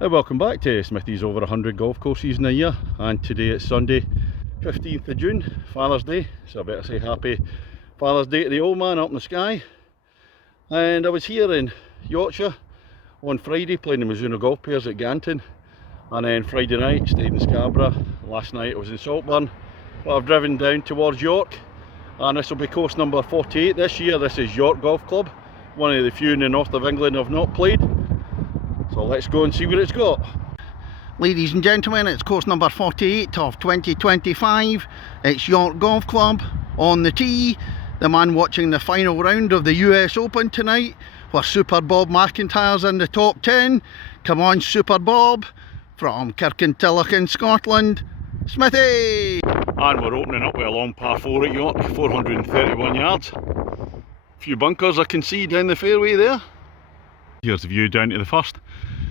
Welcome back to Smithy's over 100 golf courses in a year, and today it's Sunday 15th of June, Father's Day, so I better say happy Father's Day to the old man up in the sky. And I was here in Yorkshire on Friday playing the Mizuno golf pairs at Ganton, and then Friday night stayed in Scarborough. Last night I was in Saltburn, but I've driven down towards York, and this will be course number 48 this year. This is York Golf Club, one of the few in the north of England I've not played. So let's go and see what it's got. Ladies and gentlemen, it's course number 48 of 2025. It's York Golf Club on the tee. The man watching the final round of the US Open tonight, where Super Bob McIntyre's in the top 10. Come on, Super Bob, from Kirkintilloch in Scotland, Smithy! And we're opening up with a long par 4 at York, 431 yards. A few bunkers I can see down the fairway there. Here's the view down to the first.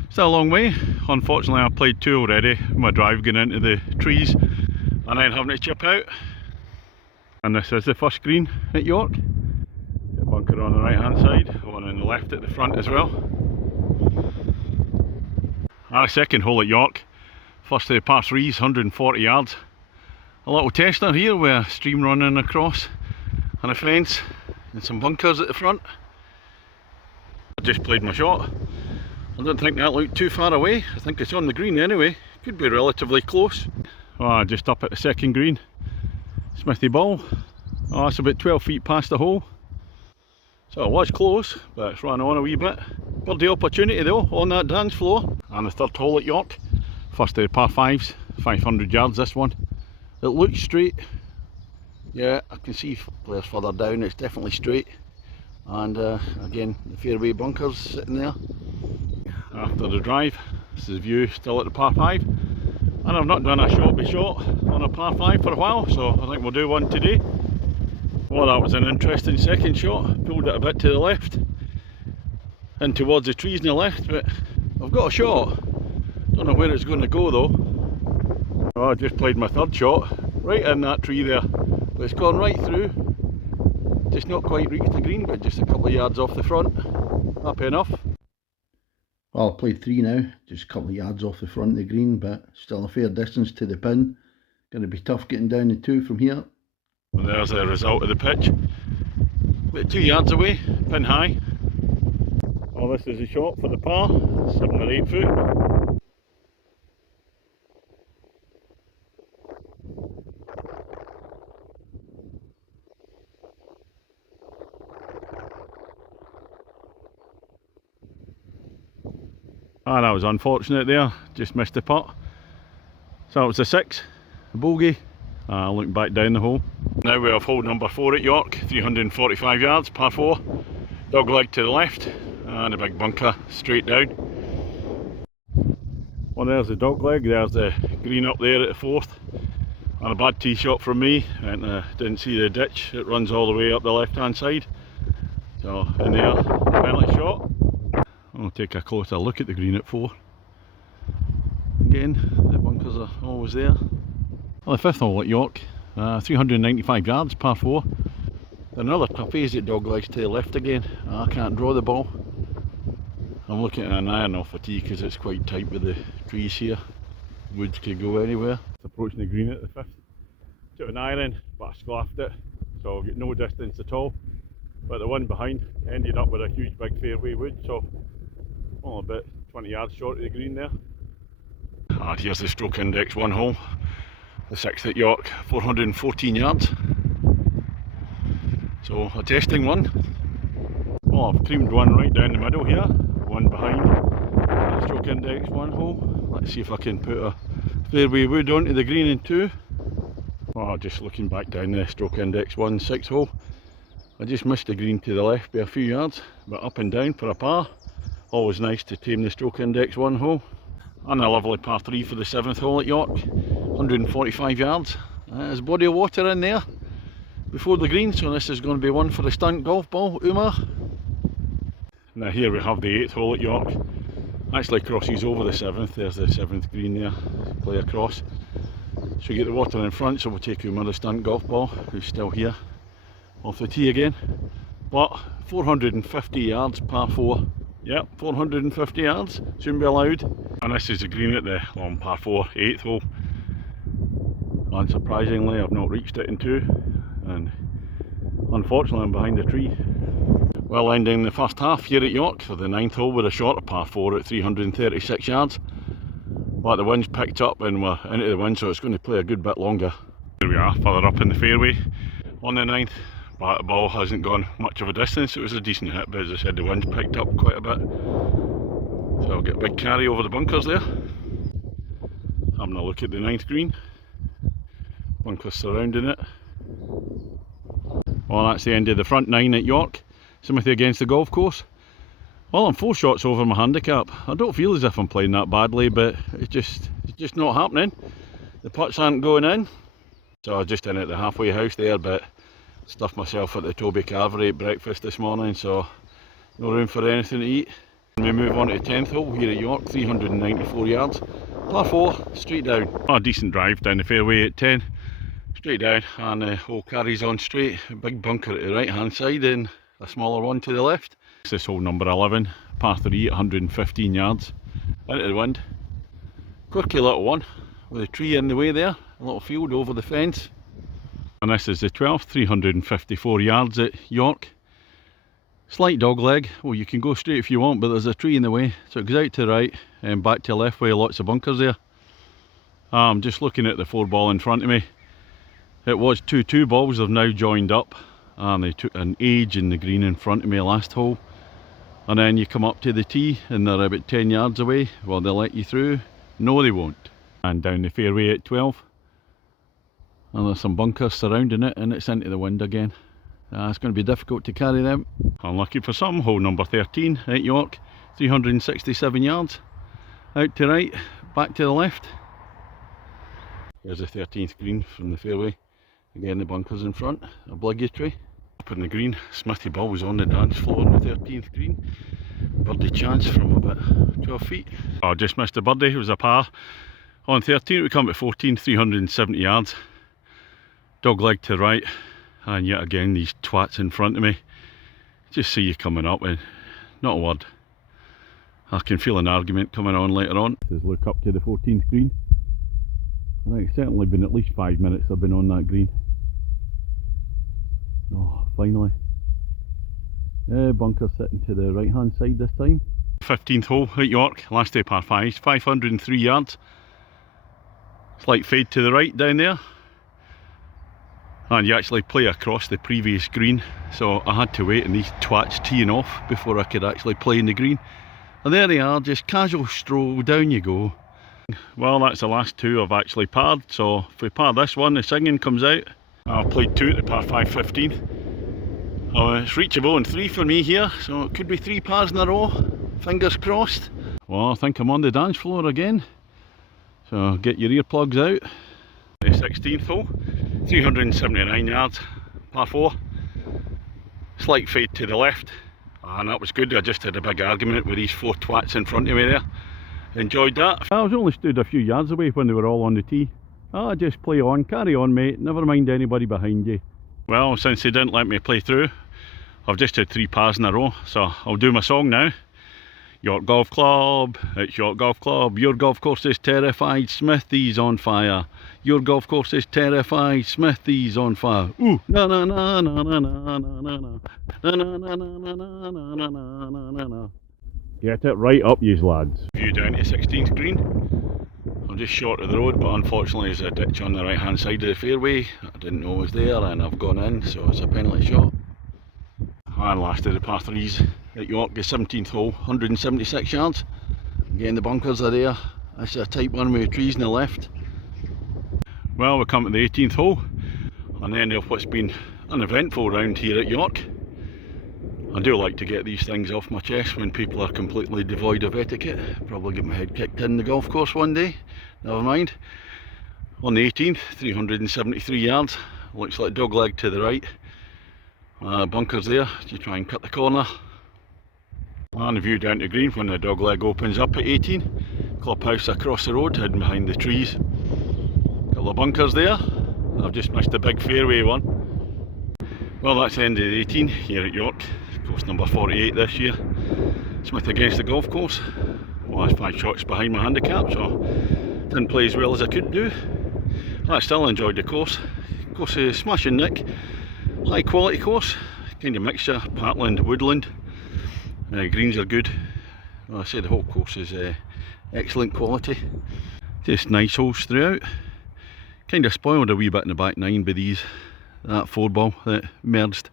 Still a long way. Unfortunately I played two already, my drive going into the trees and then having to chip out. And this is the first green at York. A bunker on the right hand side, one on the left at the front as well. And a second hole at York. First of the par 3s, 140 yards. A little tester here with a stream running across and a fence and some bunkers at the front. I just played my shot. I don't think that looked too far away. I think it's on the green anyway. Could be relatively close. Oh, just up at the second green. Smithy ball. Oh, it's about 12 feet past the hole. So it was close, but it's run on a wee bit. Birdie opportunity though on that dance floor. And the third hole at York. First of the par 5s, 500 yards this one. It looks straight. Yeah, I can see players further down, it's definitely straight. And again, the fairway bunkers sitting there. After the drive, this is the view still at the par 5, and I've not done a shot by shot on a par 5 for a while, so I think we'll do one today. Well, that was an interesting second shot. Pulled it a bit to the left and towards the trees on the left, but I've got a shot. Don't know where it's going to go though. Oh, I just played my third shot right in that tree there, but it's gone right through. Just not quite reached the green, but just a couple of yards off the front. Happy enough. Well, I played 3 now, just a couple of yards off the front of the green, but still a fair distance to the pin. Going to be tough getting down the 2 from here. Well, there's the result of the pitch. About 2 yards away, pin high. Well, this is a shot for the par, 7 or 8 foot. And that was unfortunate there, just missed the putt. So it was a 6, a bogey. Looking back down the hole. Now we have hole number 4 at York, 345 yards, par 4. Dog leg to the left, and a big bunker straight down. Well, there's the dog leg, there's the green up there at the 4th. And a bad tee shot from me, and didn't see the ditch, it runs all the way up the left hand side. So in there, penalty shot. I'll take a closer look at the green at 4. Again, the bunkers are always there. Well, the 5th hole at York, 395 yards, par 4. Another toughie is it dog legs to the left again. I can't draw the ball. I'm looking at an iron off the tee because it's quite tight with the trees here. Woods could go anywhere. Approaching the green at the 5th. Took an iron, but I sklaffed it, so I've got no distance at all. But the one behind ended up with a huge big fairway wood, so well, a bit 20 yards short of the green there. And here's the stroke index 1 hole, the 6th at York, 414 yards. So a testing one. Well, I've creamed one right down the middle here, one behind the stroke index 1 hole. Let's see if I can put a fairway wood onto the green in 2. Well, just looking back down the stroke index 1 6 hole. I just missed the green to the left by a few yards, but up and down for a par. Always nice to tame the stroke index 1 hole. And a lovely par 3 for the 7th hole at York, 145 yards. There's a body of water in there before the green, so this is going to be one for the stunt golf ball, Uma. Now here we have the 8th hole at York. Actually crosses over the 7th, there's the 7th green there, play across. So we get the water in front, so we'll take Uma the stunt golf ball, who's still here, off the tee again. But 450 yards, par 4. Yep, 450 yards, shouldn't be allowed. And this is the green at the long par 4, 8th hole. Unsurprisingly, I've not reached it in 2, and unfortunately I'm behind a tree. Well, ending the first half here at York for the 9th hole with a shorter par 4 at 336 yards. But the wind's picked up and we're into the wind, so it's going to play a good bit longer. Here we are, further up in the fairway on the 9th, but the ball hasn't gone much of a distance. It was a decent hit, but as I said, the wind's picked up quite a bit. So I'll get a big carry over the bunkers there. Having a look at the 9th green. Bunkers surrounding it. Well, that's the end of the front 9 at York. Smithy against the golf course. Well, I'm 4 shots over my handicap. I don't feel as if I'm playing that badly, but it's just not happening. The putts aren't going in. So I was just in at the halfway house there, but stuffed myself at the Toby Cavalry at breakfast this morning, so no room for anything to eat. We move on to the 10th hole here at York, 394 yards. Par 4, straight down. A decent drive down the fairway at 10. Straight down, and the hole carries on straight. A big bunker at the right hand side and a smaller one to the left. This is hole number 11, par 3 at 115 yards. Into the wind. Quirky little one with a tree in the way there, a little field over the fence. And this is the 12th, 354 yards at York. Slight dog leg. Well, you can go straight if you want, but there's a tree in the way, so it goes out to the right and back to the left with lots of bunkers there. I'm just looking at the 4 ball in front of me. It was 2 balls, they've now joined up, and they took an age in the green in front of me last hole. And then you come up to the tee and they're about 10 yards away. Will they let you through? No, they won't. And down the fairway at 12. And there's some bunkers surrounding it, and it's into the wind again. It's going to be difficult to carry them. Unlucky for some, hole number 13 at York, 367 yards. Out to right, back to the left. There's the 13th green from the fairway. Again, the bunkers in front, obligatory. Up in the green, Smithy ball was on the dance floor on the 13th green. Birdie chance from about 12 feet. I just missed a birdie, it was a par. On 13, we come at 14, 370 yards. Dog leg to right, and yet again these twats in front of me. Just see you coming up and not a word. I can feel an argument coming on later on. Just look up to the 14th green. I think it's certainly been at least 5 minutes I've been on that green. Oh, finally. Bunker sitting to the right hand side this time. 15th hole at York, last day par 5, 503 yards. Slight fade to the right down there. And you actually play across the previous green, so I had to wait and these twats teeing off before I could actually play in the green. And there they are, just casual stroll, down you go. Well, that's the last 2 I've actually parred, so if we par this one, the singing comes out. I've played 2 at the par 5 15th. It's reachable in 3 for me here, so it could be 3 pars in a row. Fingers crossed. Well, I think I'm on the dance floor again, so get your earplugs out. The 16th hole, 379 yards, par 4. Slight fade to the left, and that was good. I just had a big argument with these 4 twats in front of me there. Enjoyed that. I was only stood a few yards away when they were all on the tee. Just play on, carry on mate, never mind anybody behind you. Well, since they didn't let me play through, I've just had 3 pars in a row, so I'll do my song now. York Golf Club, it's York Golf Club, your golf course is terrified, Smithy's on fire. Your golf course is terrified, Smithy's on fire. Ooh, na na na na na na na na na na na na na na na na na na. Get it right up, yous lads. View down to 16th green. I'm just short of the road, but unfortunately there's a ditch on the right hand side of the fairway. I didn't know it was there and I've gone in, so it's a penalty shot. And last of the par 3s at York, the 17th hole, 176 yards. Again, the bunkers are there. This is a tight one with trees on the left. Well, we come to the 18th hole, and then of what's been an eventful round here at York. I do like to get these things off my chest when people are completely devoid of etiquette. Probably get my head kicked in the golf course one day, never mind. On the 18th, 373 yards, looks like dog leg to the right. Bunkers there to try and cut the corner. And the view down to green when the dog leg opens up at 18. Clubhouse across the road, hidden behind the trees. Couple of bunkers there. I've just missed the big fairway one. Well, that's the end of the 18 here at York. Course number 48 this year. Smithy against the golf course. Well, that's 5 shots behind my handicap, so didn't play as well as I could do. I still enjoyed the course. Course is smashing nick. High quality course, kind of mixture, parkland, woodland. Greens are good. Well, I say the whole course is excellent quality. Just nice holes throughout. Kind of spoiled a wee bit in the back 9 by that 4-ball that merged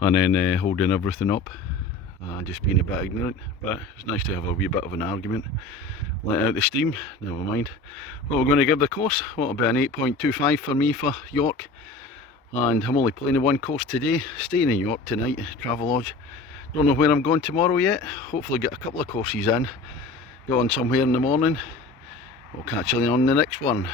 and then holding everything up and just being a bit ignorant, but it's nice to have a wee bit of an argument, let out the steam. Never mind. Well, we're going to give the course, well, it'll be an 8.25 for me for York, and I'm only playing the one course today, staying in York tonight, Travelodge. Don't know where I'm going tomorrow yet, hopefully get a couple of courses in, go on somewhere in the morning. We'll catch you on the next one.